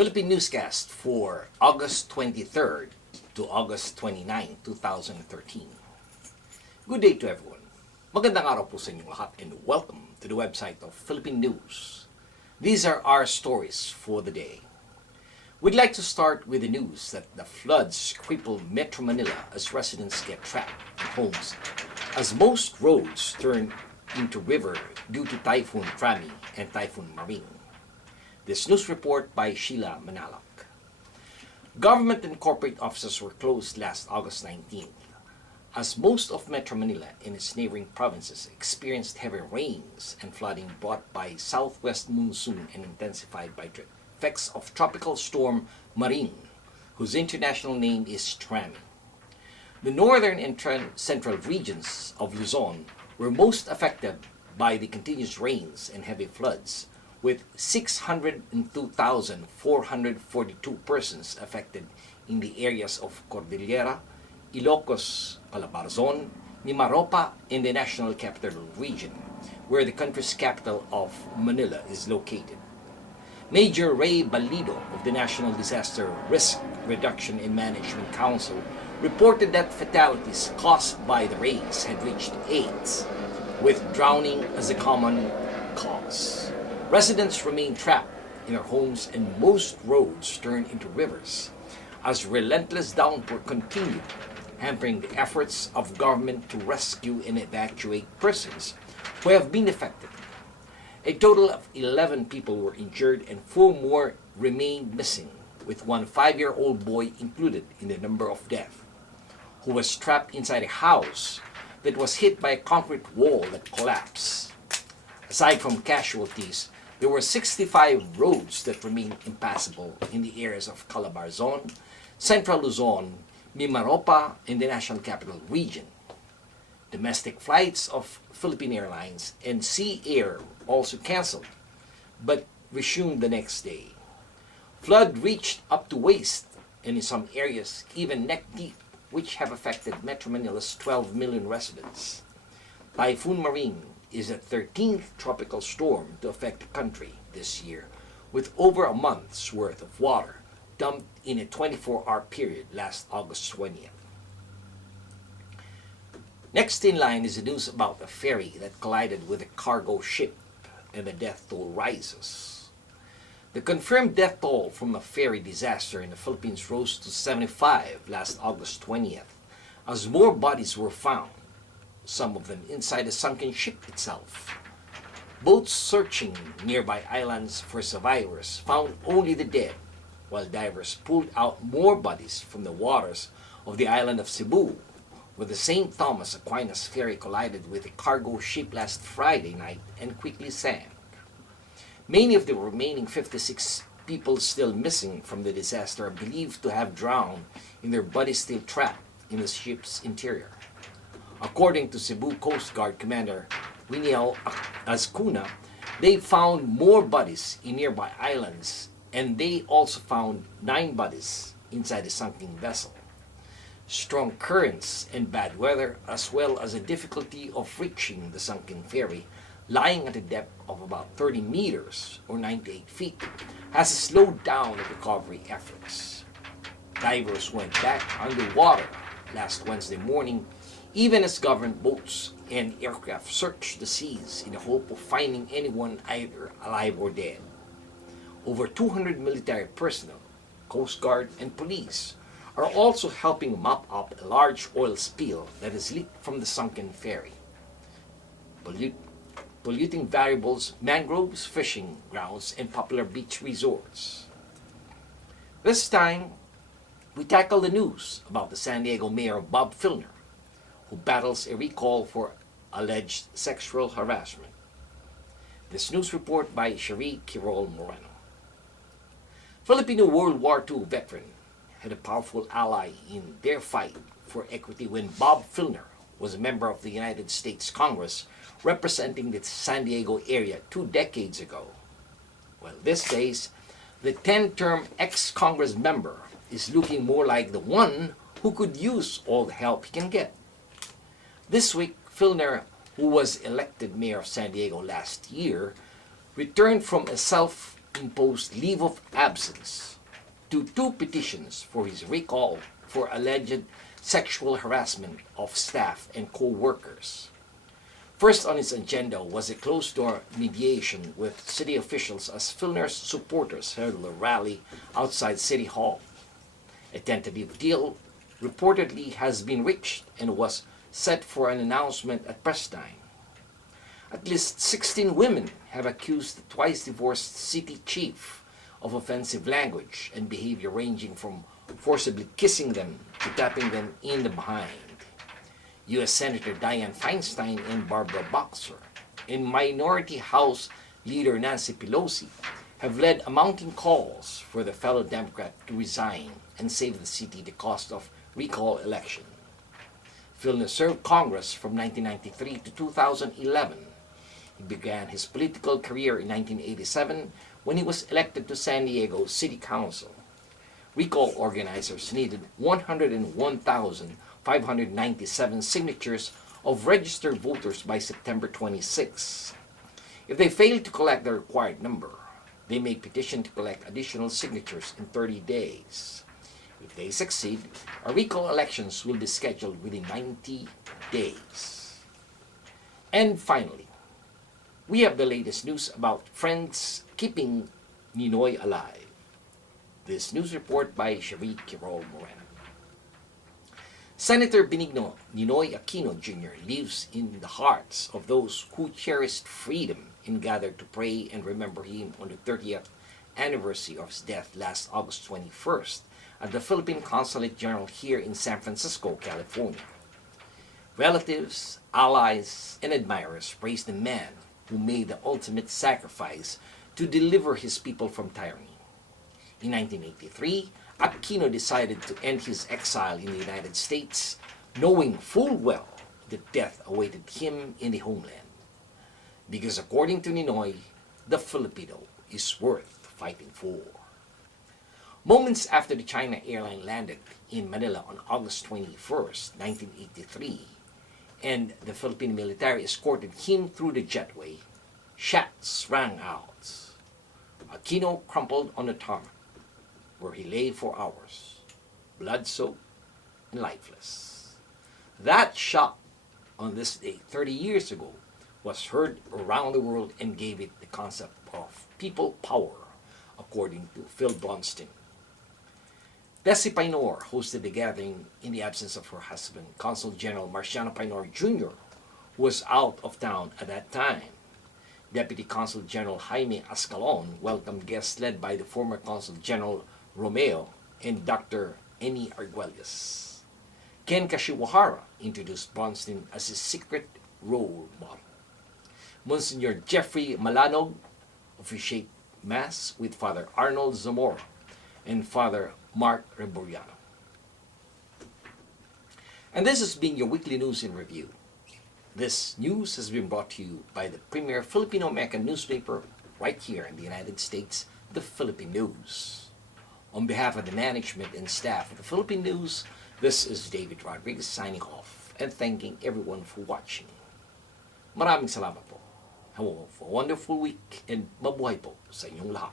Philippine newscast for August 23rd to August 29, 2013. Good day to everyone. Magandang araw po sa inyong lahat and welcome to the website of Philippine News. These are our stories for the day. We'd like to start with the news that the floods cripple Metro Manila as residents get trapped in homes as most roads turn into river due to Typhoon Trami and Typhoon Maring. This news report by Sheila Manalak. Government and corporate offices were closed last August 19th as most of Metro Manila and its neighboring provinces experienced heavy rains and flooding brought by southwest monsoon and intensified by effects of tropical storm Maring, whose international name is Trami. The northern and central regions of Luzon were most affected by the continuous rains and heavy floods, with 602,442 persons affected in the areas of Cordillera, Ilocos, Calabarzon, Mimaropa, and the National Capital Region, where the country's capital of Manila is located. Major Ray Balido of the National Disaster Risk Reduction and Management Council reported that fatalities caused by the rains had reached 8, with drowning as a common cause. Residents remain trapped in their homes and most roads turned into rivers as relentless downpour continued, hampering the efforts of government to rescue and evacuate persons who have been affected. A total of 11 people were injured and 4 more remained missing, with one 5-year-old boy included in the number of deaths, who was trapped inside a house that was hit by a concrete wall that collapsed. Aside from casualties, there were 65 roads that remained impassable in the areas of Calabarzon, Central Luzon, Mimaropa, and the National Capital Region. Domestic flights of Philippine Airlines and Sea Air also canceled, but resumed the next day. Flood reached up to waist, and in some areas even neck deep, which have affected Metro Manila's 12 million residents. Typhoon Maring is the 13th tropical storm to affect the country this year, with over a month's worth of water dumped in a 24-hour period last August 20th. Next in line is the news about a ferry that collided with a cargo ship and the death toll rises. The confirmed death toll from a ferry disaster in the Philippines rose to 75 last August 20th as more bodies were found, some of them inside the sunken ship itself. Boats searching nearby islands for survivors found only the dead, while divers pulled out more bodies from the waters of the island of Cebu, where the St. Thomas Aquinas ferry collided with a cargo ship last Friday night and quickly sank. Many of the remaining 56 people still missing from the disaster are believed to have drowned and their bodies still trapped in the ship's interior. According to Cebu Coast Guard Commander Winiel Azcuna, they found more bodies in nearby islands, and they also found 9 bodies inside the sunken vessel. Strong currents and bad weather, as well as the difficulty of reaching the sunken ferry, lying at a depth of about 30 meters or 98 feet, has slowed down the recovery efforts. Divers went back underwater last Wednesday morning, even as government boats and aircraft searched the seas in the hope of finding anyone either alive or dead. Over 200 military personnel, Coast Guard, and police are also helping mop up a large oil spill that has leaked from the sunken ferry, polluting variables, mangroves, fishing grounds, and popular beach resorts. This time, we tackle the news about the San Diego Mayor Bob Filner, who battles a recall for alleged sexual harassment. This news report by Cherie Quirol Moreno. Filipino World War II veteran had a powerful ally in their fight for equity when Bob Filner was a member of the United States Congress representing the San Diego area 2 decades ago. Well, these days, the 10-term ex-Congress member is looking more like the one who could use all the help he can get. This week, Filner, who was elected mayor of San Diego last year, returned from a imposed leave of absence to 2 petitions for his recall for alleged sexual harassment of staff and co-workers. First on its agenda was a closed-door mediation with city officials as Filner's supporters held a rally outside City Hall. A tentative deal reportedly has been reached and was set for an announcement at press time. At least 16 women have accused the twice-divorced city chief of offensive language and behavior ranging from forcibly kissing them to tapping them in the behind. U.S. Senator Dianne Feinstein and Barbara Boxer and Minority House Leader Nancy Pelosi have led a mounting calls for the fellow Democrat to resign and save the city the cost of recall election. Filner served Congress from 1993 to 2011. He began his political career in 1987 when he was elected to San Diego City Council. Recall organizers needed 101,597 signatures of registered voters by September 26. If they fail to collect the required number, they may petition to collect additional signatures in 30 days. If they succeed, a recall elections will be scheduled within 90 days. And finally, we have the latest news about friends keeping Ninoy alive. This news report by Cherie Quirol Moreno. Senator Benigno Ninoy Aquino Jr. lives in the hearts of those who cherished freedom and gathered to pray and remember him on the 30th anniversary of his death last August 21st at the Philippine Consulate General here in San Francisco, California. Relatives, allies, and admirers praised the man who made the ultimate sacrifice to deliver his people from tyranny. In 1983, Aquino decided to end his exile in the United States, knowing full well that death awaited him in the homeland. Because according to Ninoy, the Filipino is worth fighting for. Moments after the China airline landed in Manila on August 21st, 1983, and the Philippine military escorted him through the jetway, shots rang out. Aquino crumpled on the tarmac, where he lay for hours, blood-soaked and lifeless. That shot on this day 30 years ago was heard around the world and gave it the concept of people power, according to Phil Bronstein. Desi Painor hosted the gathering in the absence of her husband, Consul General Marciano Painor Jr., who was out of town at that time. Deputy Consul General Jaime Ascalon welcomed guests led by the former Consul General Romeo and Dr. Eni Arguelles. Ken Kashiwahara introduced Bronstein as his secret role model. Monsignor Jeffrey Malanog officiated Mass with Father Arnold Zamora and Father Mark Reboriano. And this has been your weekly news in review. This news has been brought to you by the premier Filipino-American newspaper right here in the United States, the Philippine News. On behalf of the management and staff of the Philippine News, this is David Rodriguez signing off and thanking everyone for watching. Maraming salamat po. Have a wonderful week and mabuhay po sa inyong lahat.